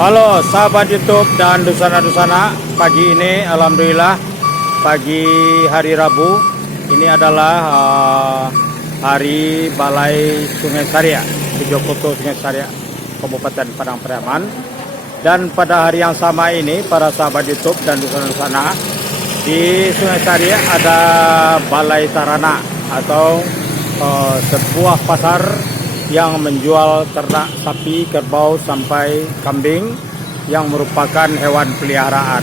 Halo sahabat YouTube dan Dusana-Dusana, pagi ini alhamdulillah pagi hari Rabu ini adalah hari Balai Sungai Saria, Pujokoto Sungai Saria, Kabupaten Padang Pariaman. Dan pada hari yang sama ini para sahabat YouTube dan Dusana-Dusana, di Sungai Saria ada Balai Tarana atau sebuah pasar yang menjual ternak sapi, kerbau sampai kambing yang merupakan hewan peliharaan.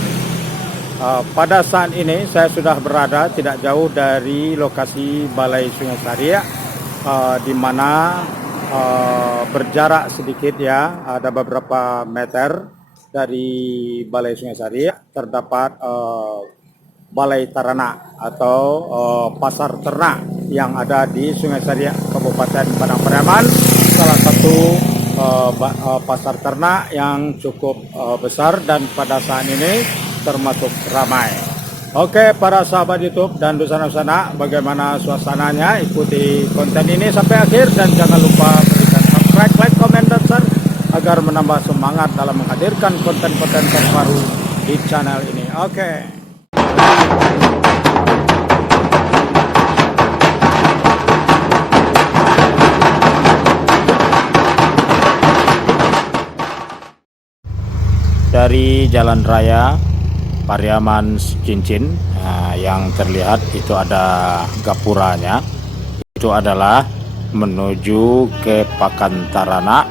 Pada saat ini saya sudah berada tidak jauh dari lokasi Balai Sungai Saria, di mana berjarak sedikit ya, ada beberapa meter dari Balai Sungai Saria terdapat Balai Tarana atau pasar ternak yang ada di Sungai Saria, Kabupaten Padang Pariaman, salah satu pasar ternak yang cukup besar dan pada saat ini termasuk ramai. Oke, para sahabat YouTube dan Dusana-Dusana, bagaimana suasananya? Ikuti konten ini sampai akhir dan jangan lupa berikan subscribe, like, komen, dan share agar menambah semangat dalam menghadirkan konten-konten terbaru di channel ini. Oke. Dari jalan raya Pariaman Cincin yang terlihat itu ada gapuranya, itu adalah menuju ke Pakan Tarana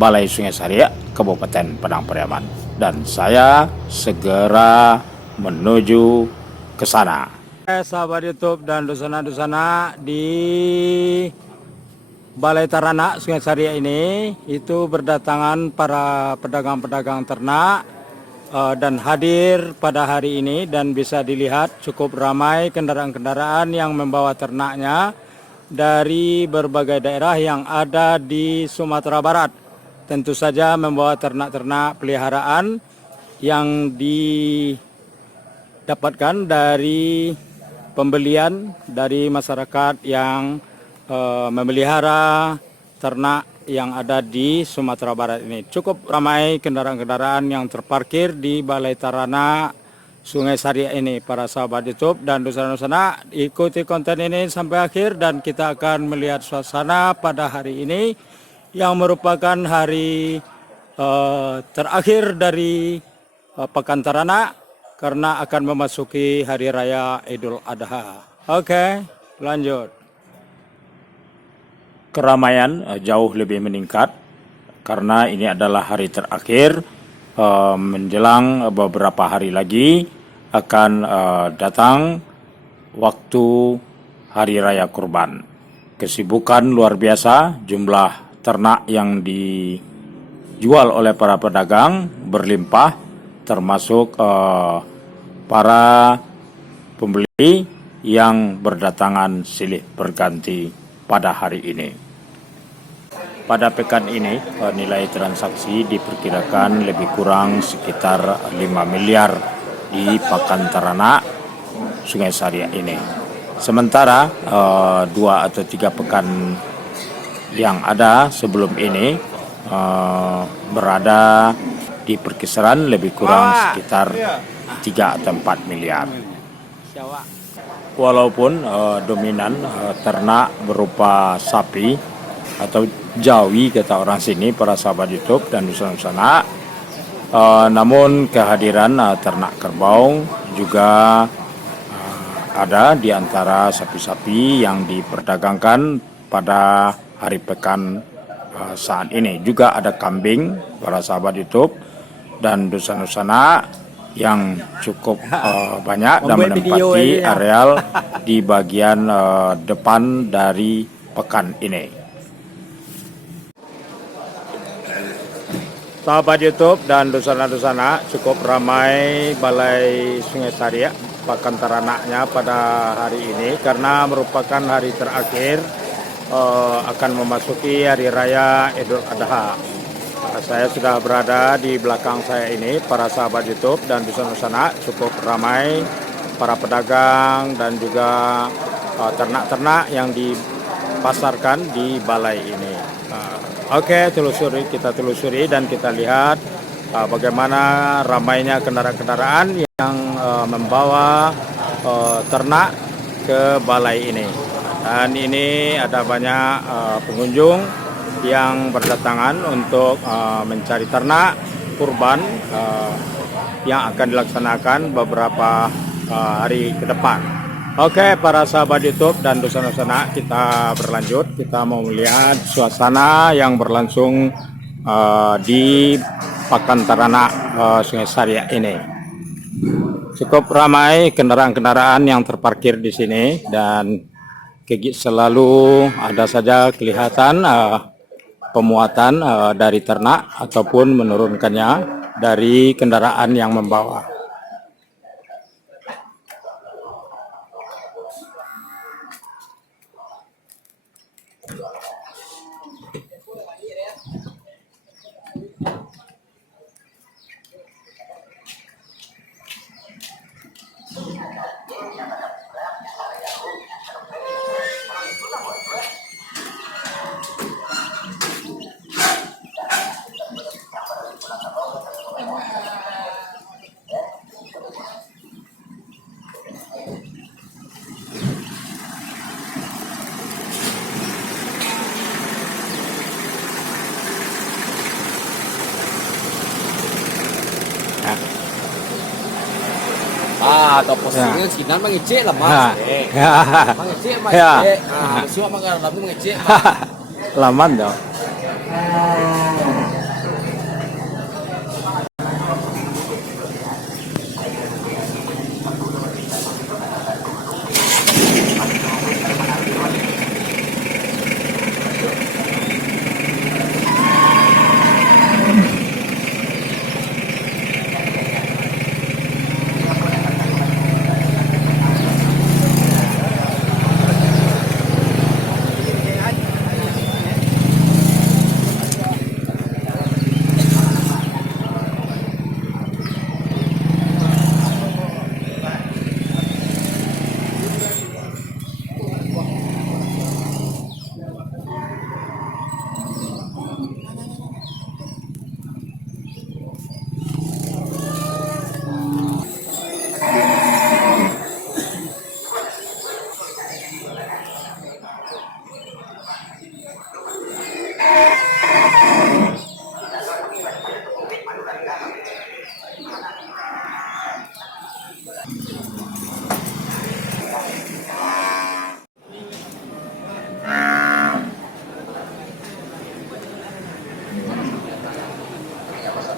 Balai Sungai Saria, Kabupaten Padang Pariaman, dan saya segera menuju ke sana. Sahabat YouTube dan Dusana-Dusana, di Balai Tarana Sungai Saria ini itu berdatangan para pedagang-pedagang ternak dan hadir pada hari ini, dan bisa dilihat cukup ramai kendaraan-kendaraan yang membawa ternaknya dari berbagai daerah yang ada di Sumatera Barat. Tentu saja membawa ternak-ternak peliharaan yang didapatkan dari pembelian dari masyarakat yang memelihara ternak yang ada di Sumatera Barat ini. Cukup ramai kendaraan-kendaraan yang terparkir di Balai Tarana Sungai Saria ini. Para sahabat YouTube dan Dusana-Dusana, ikuti konten ini sampai akhir dan kita akan melihat suasana pada hari ini yang merupakan hari terakhir dari Pekan Tarana karena akan memasuki Hari Raya Idul Adha. Oke, lanjut. Keramaian jauh lebih meningkat karena ini adalah hari terakhir, menjelang beberapa hari lagi akan datang waktu Hari Raya Kurban. Kesibukan luar biasa, jumlah ternak yang dijual oleh para pedagang berlimpah, termasuk para pembeli yang berdatangan silih berganti pada hari ini. Pada pekan ini nilai transaksi diperkirakan lebih kurang sekitar 5 miliar di Pakan Tarana Sungai Saria ini. Sementara 2 atau 3 pekan yang ada sebelum ini berada di perkisaran lebih kurang sekitar 3 atau 4 miliar. Walaupun dominan ternak berupa sapi atau jawi kata orang sini, para sahabat YouTube dan Dusana-Dusana, namun kehadiran ternak kerbau juga ada di antara sapi-sapi yang diperdagangkan pada hari pekan saat ini. Juga ada kambing, para sahabat YouTube dan Dusana-Dusana, yang cukup banyak dan menempati areal di bagian depan dari pekan ini. Sahabat YouTube dan Dusana-Dusana, cukup ramai Balai Sungai Saria Pakan Taranaknya pada hari ini karena merupakan hari terakhir akan memasuki Hari Raya Idul Adha. Saya sudah berada di belakang saya ini, para sahabat YouTube dan Dusana-Dusana, cukup ramai para pedagang dan juga ternak-ternak yang pasarkan di balai ini. Oke, kita telusuri dan kita lihat bagaimana ramainya kendaraan-kendaraan yang membawa ternak ke balai ini. Dan ini ada banyak pengunjung yang berdatangan untuk mencari ternak kurban yang akan dilaksanakan beberapa hari ke depan. Oke, para sahabat YouTube dan Dusun-Nusana, kita berlanjut. Kita mau melihat suasana yang berlangsung di Pakan Taranak Sungai Saria ini. Cukup ramai kendaraan-kendaraan yang terparkir di sini, dan selalu ada saja kelihatan pemuatan dari ternak ataupun menurunkannya dari kendaraan yang membawa. Atau posisinya sinan mengecek lah mas. Mengecek mas. Siapa makan tapi mengecek. Laman dong.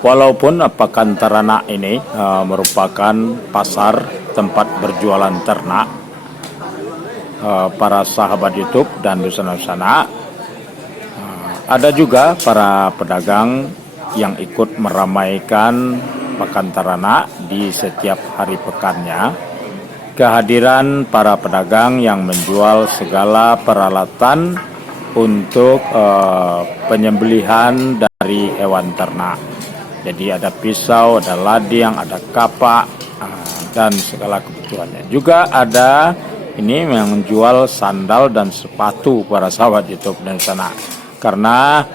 Walaupun Pakan Taranak ini merupakan pasar tempat berjualan ternak, para sahabat YouTube dan Dusun-Nusana, ada juga para pedagang yang ikut meramaikan Pakan Taranak di setiap hari pekannya. Kehadiran para pedagang yang menjual segala peralatan untuk penyembelihan dari hewan ternak. Jadi ada pisau, ada lading, ada kapak, dan segala kebutuhannya. Juga ada ini yang menjual sandal dan sepatu para sahabat YouTube dan sana. Karena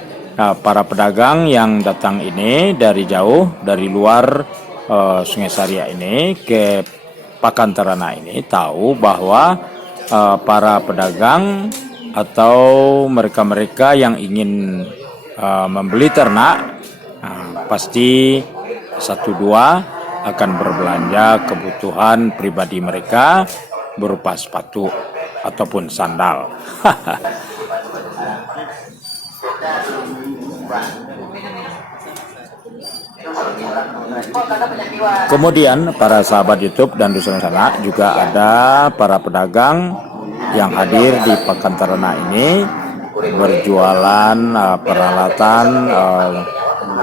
para pedagang yang datang ini dari jauh, dari luar Sungai Saria ini ke Pakan Taranak ini tahu bahwa para pedagang atau mereka-mereka yang ingin membeli ternak pasti satu dua akan berbelanja kebutuhan pribadi mereka berupa sepatu ataupun sandal. Kemudian para sahabat YouTube dan Dusun-Nusana, juga ada para pedagang yang hadir di Pakan Taranak ini berjualan peralatan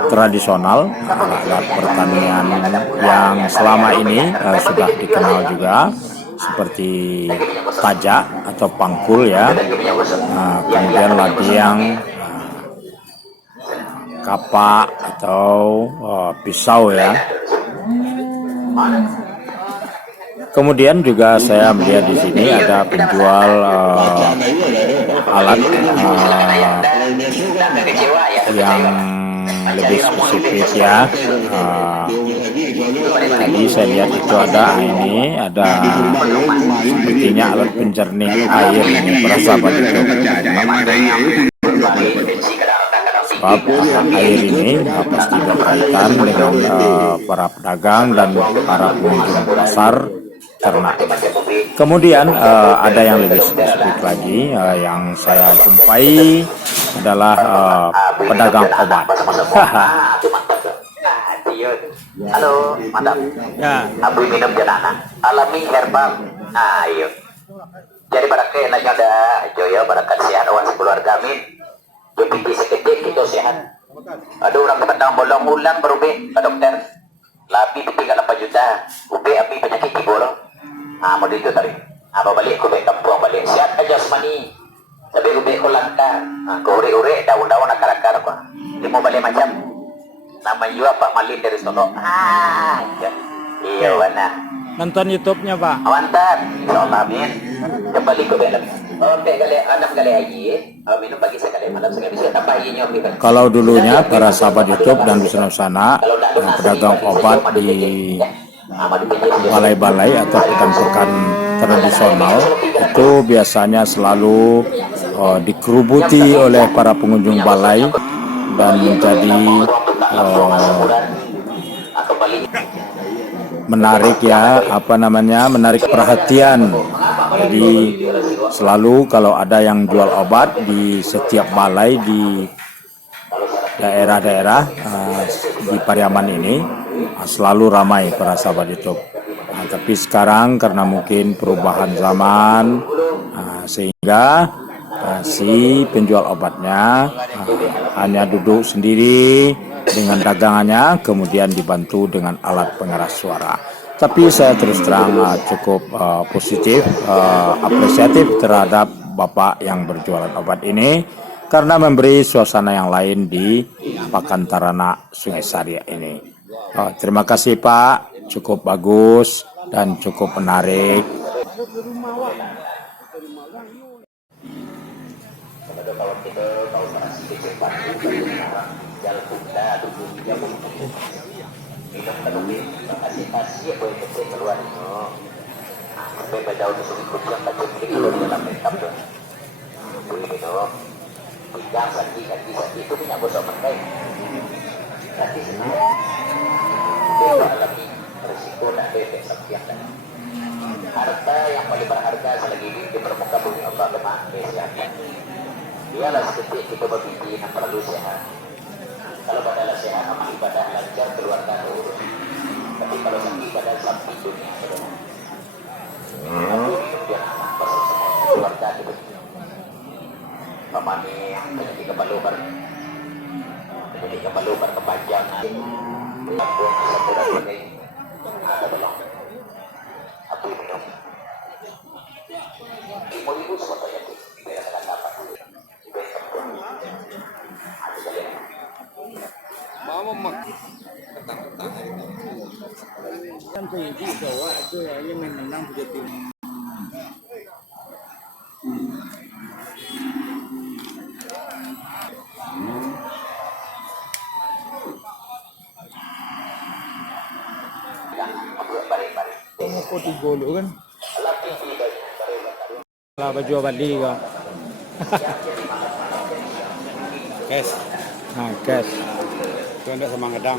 tradisional, alat pertanian yang selama ini sudah dikenal juga, seperti tajak atau pangkul ya, kemudian lading, kapak atau pisau ya. Kemudian juga saya melihat di sini ada penjual alat yang lebih spesifik ya. Tadi saya lihat itu ada sepertinya alat penjernih air ini para sahabat itu. Sebab air ini pasti berkaitan dengan para pedagang dan para pengunjung pasar ternak. Kemudian ada yang lebih spesifik lagi yang saya jumpai adalah pedagang obat. Halo, mantap. Ya. Abu minum jenana. Alami herbal. Nah, ayo. Jadi barangkali enaknya ada Joyo, barangkali sehat awan sekeluarga amin. Jadi seketik itu sehat. Ada orang petang bolong ulang berubah ke dokter. Labi 38 juta. Ube api penyakit kibolo. Mau itu tadi. Apa balik ube kampung balik. Sehat aja semani. Tapi ube ko langka. Ko uri-uri daun-daun akar-akar ko. Di mau balik macam. Nama juga Pak Malin dari Solo. Iya mana. Nonton YouTube-nya Pak. Mantap. Insyaallah amin. Kembali ke dalam. Kali 6 kali aja. Minum pagi sekali malam sekali bisa tambah inya. Kalau dulunya para sahabat YouTube dan Dusun-Sana pedagang obat di balai-balai atau pekan-pekan tradisional itu biasanya selalu dikerubuti oleh para pengunjung balai dan menjadi menarik menarik perhatian. Jadi selalu kalau ada yang jual obat di setiap balai di daerah-daerah di Pariaman ini selalu ramai para sahabat YouTube. Tapi sekarang karena mungkin perubahan zaman sehingga si penjual obatnya hanya duduk sendiri dengan dagangannya, kemudian dibantu dengan alat pengeras suara. Tapi saya terus terang cukup positif, apresiatif terhadap Bapak yang berjualan obat ini karena memberi suasana yang lain di Pakan Taranak Sungai Saria ini. Terima kasih Pak, cukup bagus dan cukup menarik. Harta yang paling berharga selagi ini di permukaan bumi Allah lemah kesehatan. Dialah seketik kita berbikin yang perlu sehat. Kalau badanlah sehat, amal ibadah lancar, keluarga urus. Tapi kalau sakit badan sampai dunia saudara. Aku hidup dia anak pasal semua keluarga hidup. Pamani penyakit kebalubar, kepanjangan. Aku saudara ini ada belum. Aku minum. Mau ibu semua yang dirasakan dapat. Mama mak. Kan penyidik bahwa itu yang memang sudah tim. Kok digolo kan? Lah baju bali ka. Kes. Kes. Itu anda sama ngedang.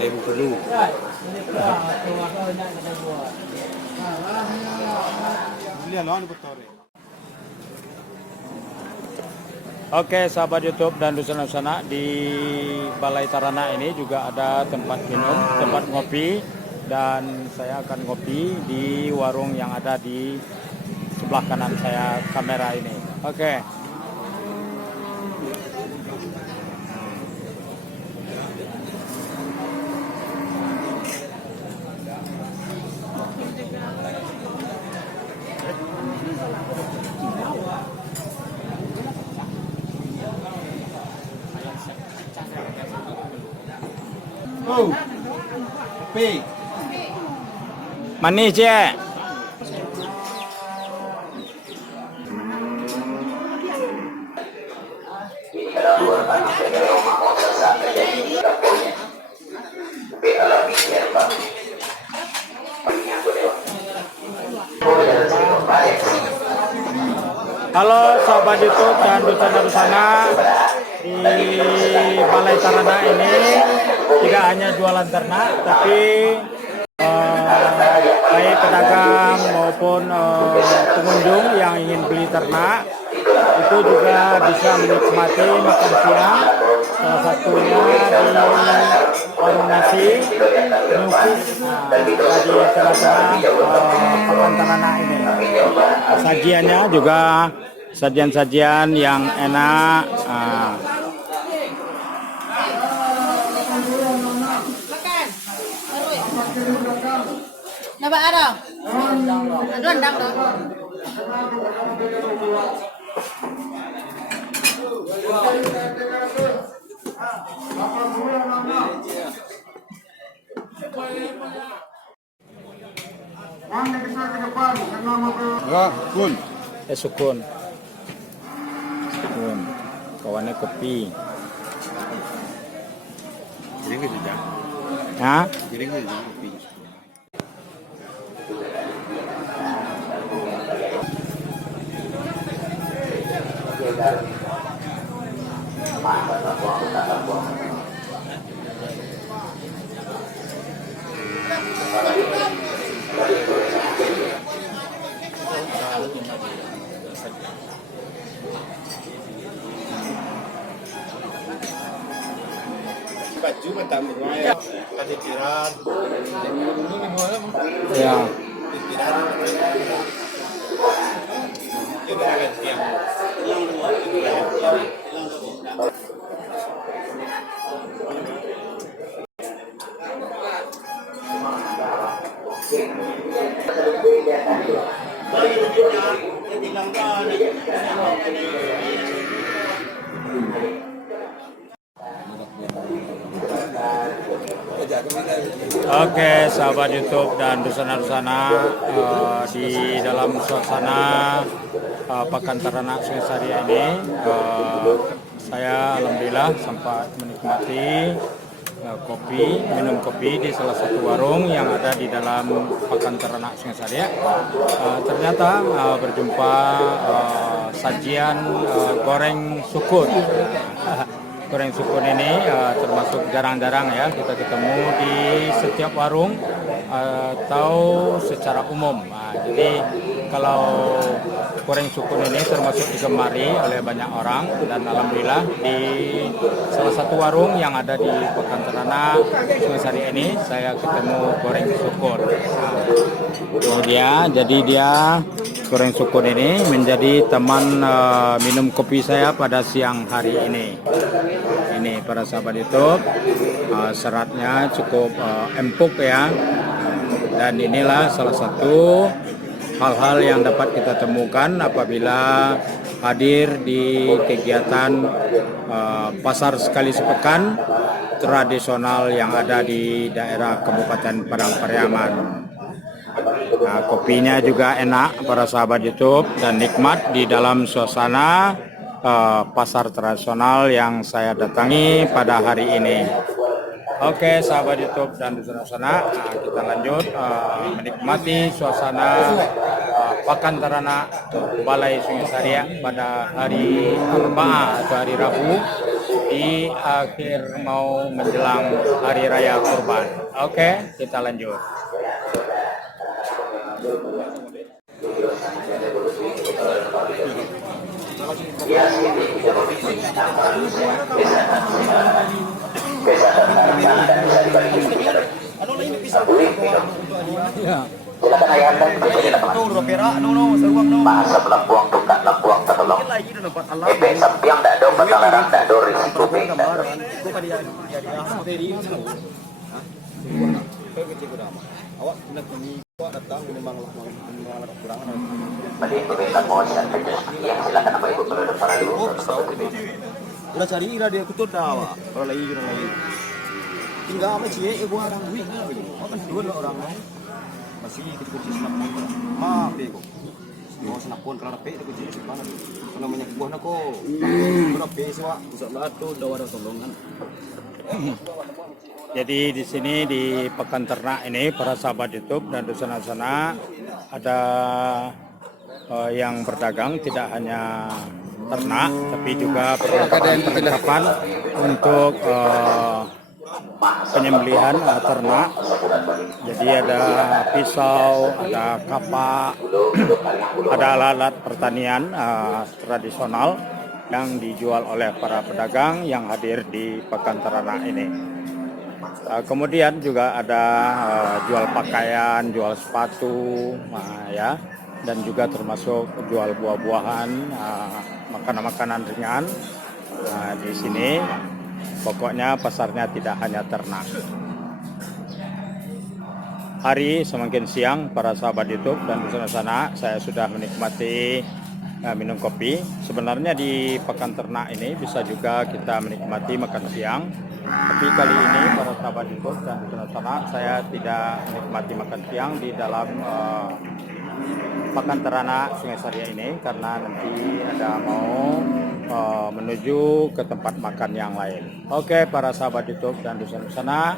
Ibu perlu. Lihat lawan betul. Oke, sahabat YouTube dan Dusun-Sana, di Balai Taranak ini juga ada tempat minum, tempat ngopi, dan saya akan ngopi di warung yang ada di sebelah kanan saya kamera ini. Oke. Oh. P. Manis je. Halo sahabat YouTube dan Dusana di Balai Tarana ini tidak hanya jualan ternak, tapi baik pedagang maupun pengunjung yang ingin beli ternak itu juga bisa menikmati makan siang, salah satunya di warung nasi Nukis di tengah-tengah Pakan Tarana ini. Sajiannya juga sajian-sajian yang enak. Napa ada? Rendang dong. Sukun. Sukun. Kawannya kopi. Giring saja. Hah? Giring saja kopi. Baju pertama ya tadi kiran Ya. Oke, sahabat YouTube dan Dusana di dalam suasana Pakan Ternak Sungai Saria ini, saya alhamdulillah sempat menikmati minum kopi di salah satu warung yang ada di dalam Pakan Ternak Sungai Saria. Ternyata berjumpa sajian goreng sukun. Goreng sukun ini termasuk jarang-jarang ya kita ketemu di setiap warung atau secara umum. Jadi kalau goreng sukun ini termasuk digemari oleh banyak orang, dan alhamdulillah di salah satu warung yang ada di Pakan Ternak Sungai Saria ini saya ketemu goreng sukun. Jadi dia goreng sukun ini menjadi teman minum kopi saya pada siang hari ini. Ini para sahabat YouTube, seratnya cukup empuk ya, dan inilah salah satu hal-hal yang dapat kita temukan apabila hadir di kegiatan pasar sekali sepekan tradisional yang ada di daerah Kabupaten Padang Pariaman. Nah, kopinya juga enak para sahabat YouTube dan nikmat di dalam suasana pasar tradisional yang saya datangi pada hari ini. Oke, sahabat YouTube dan Dusana, kita lanjut menikmati suasana Pakan Ternak Balai Sungai Saria pada hari Arba'ah atau hari Rabu di akhir mau menjelang Hari Raya Kurban. Oke, kita lanjut. Silakan ayah anda bahasa lampuang tukar lampuang tertolong sampiang tak do patalarang tak do risiko beda Mending pemerintah mohon dan silakan apa ibu perlu para dulu. Udah cari ira dia kutut dah, kalau lagi. Tinggal apa sih? Ibu orang duit gitu. Kan dua orang masih kecil-kecil senap. Maaf deh kok. Mau senapun kalau rapi itu kecil sih mana? Kalau banyak buah nako. Rapi semua. Bisa tuh dawa tolongan. Jadi di sini di Pekan Ternak ini para sahabat YouTube dan di sana-sana ada yang berdagang tidak hanya ternak tapi juga perlengkapan untuk penyembelihan ternak. Jadi ada pisau, ada kapak, ada alat-alat pertanian tradisional yang dijual oleh para pedagang yang hadir di Pekan Ternak ini. Kemudian juga ada jual pakaian, jual sepatu, ya, dan juga termasuk jual buah-buahan, makanan-makanan ringan. Di sini pokoknya pasarnya tidak hanya ternak. Hari semakin siang para sahabat YouTube dan di sana-sana saya sudah menikmati minum kopi. Sebenarnya di Pekan Ternak ini bisa juga kita menikmati makan siang. Tapi kali ini para sahabat YouTube dan di sana-sana saya tidak menikmati makan siang di dalam Pekan Ternak Sungai Saria ini karena nanti ada mau menuju ke tempat makan yang lain. Oke para sahabat YouTube dan di sana-sana,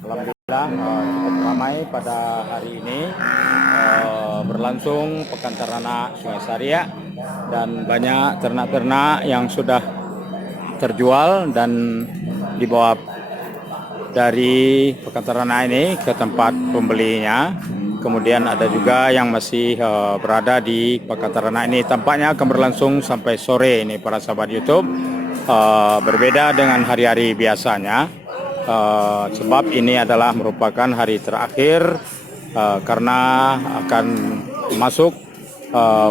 alhamdulillah cukup ramai pada hari ini berlangsung Pekan Ternak Sungai Saria dan banyak ternak-ternak yang sudah terjual dan dibawa dari Pekan Ternak ini ke tempat pembelinya. Kemudian ada juga yang masih berada di Pekan Ternak ini. Tampaknya akan berlangsung sampai sore ini para sahabat YouTube. Berbeda dengan hari-hari biasanya. Sebab ini adalah merupakan hari terakhir karena akan masuk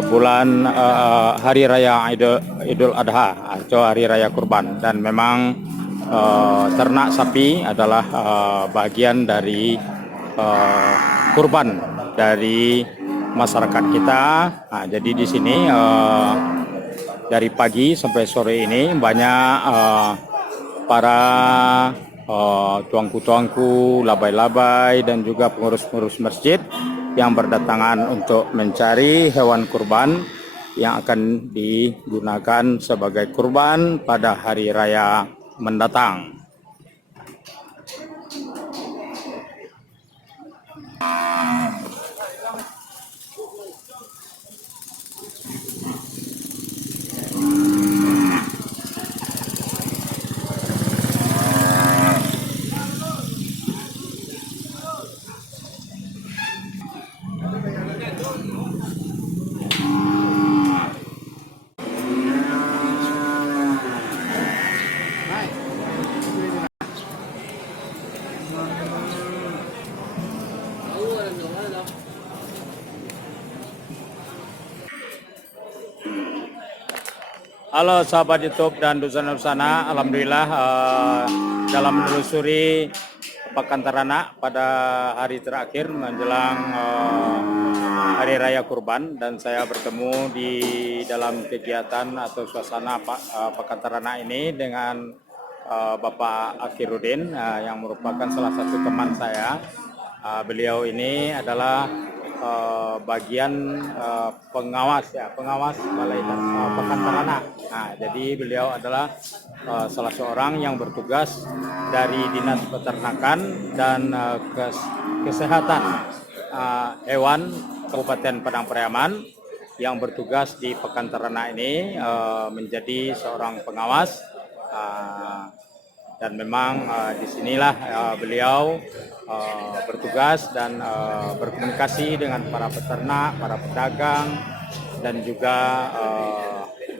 bulan hari raya Idul Adha atau hari raya kurban, dan memang ternak sapi adalah bagian dari kurban dari masyarakat kita. Jadi di sini dari pagi sampai sore ini banyak para tuangku-tuangku, labai-labai dan juga pengurus-pengurus masjid yang berdatangan untuk mencari hewan kurban yang akan digunakan sebagai kurban pada hari raya mendatang. Halo sahabat YouTube dan Dusana-Dusana, alhamdulillah dalam menelusuri Pekan Ternak pada hari terakhir menjelang hari raya kurban, dan saya bertemu di dalam kegiatan atau suasana Pekan Ternak ini dengan Bapak Akhiruddin yang merupakan salah satu teman saya. Beliau ini adalah bagian pengawas Balai Pekan Ternak. Jadi beliau adalah salah seorang yang bertugas dari Dinas Peternakan dan Kesehatan Hewan Kabupaten Padang Pariaman yang bertugas di Pekan Ternak ini menjadi seorang pengawas. Dan memang disinilah beliau bertugas dan berkomunikasi dengan para peternak, para pedagang, dan juga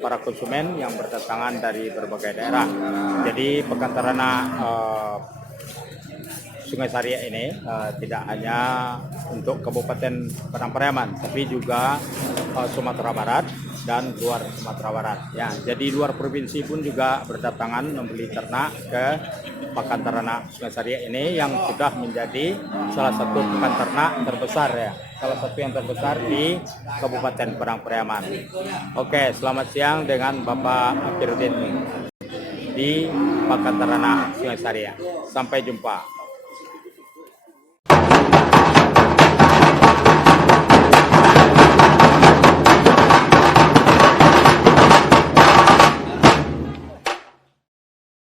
para konsumen yang berdatangan dari berbagai daerah. Jadi Pekan Ternak Sungai Saria ini tidak hanya untuk Kabupaten Padang Pariaman, tapi juga Sumatera Barat dan luar Sumatera Barat. Ya, jadi luar provinsi pun juga berdatangan membeli ternak ke Pekan Ternak Sungai Saria ini yang sudah menjadi salah satu pekan ternak terbesar, ya, salah satu yang terbesar di Kabupaten Padang Pariaman. Oke, selamat siang dengan Bapak Akhiruddin di Pekan Ternak Sungai Saria. Sampai jumpa.